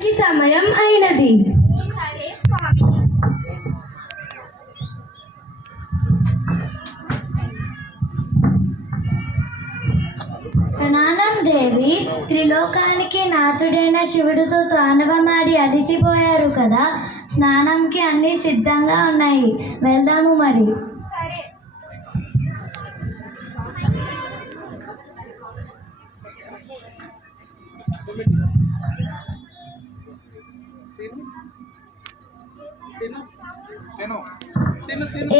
సమయం అయినది. సరే స్వామి. ప్రణామం దేవి. త్రిలోకానికి నాథుడైన శివుడితో తాండవమాడి అలిసిపోయారు కదా. స్నానంకి అన్నీ సిద్ధంగా ఉన్నాయి, వెళ్దాము మరి. సరే.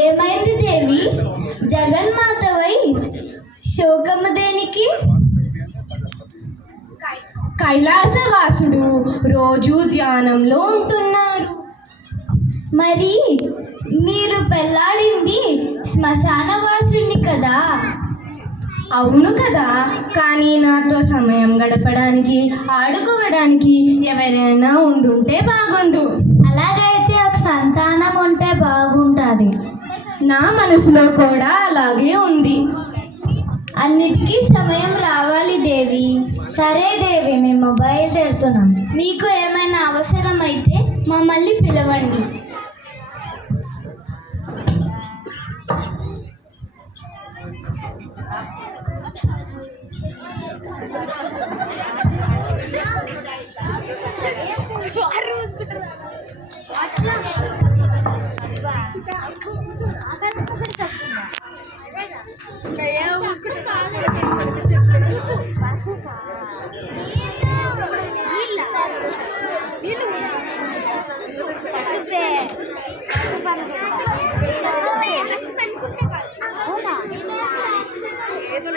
ఏమైంది దేవి? జగన్మాతవై శోకము దేనికి? కైలాసవాసుడు రోజు ధ్యానంలో ఉంటున్నారు. మరి మీరు పెళ్ళాడింది శ్మశానవాసుని కదా? అవును కదా, కానీ నాతో సమయం గడపడానికి, ఆడుకోవడానికి ఎవరైనా ఉండుంటే బాగుండు. అలాగైతే ఒక సంతానం ఉంటే బాగుంటుంది. నా మనసులో కూడా అలాగే ఉంది. అన్నిటికీ సమయం రావాలి దేవి. సరే దేవి, మేము బయలుదేరుతున్నాం. మీకు ఏమైనా అవసరమైతే మమ్మల్ని పిలవండి. ఏదో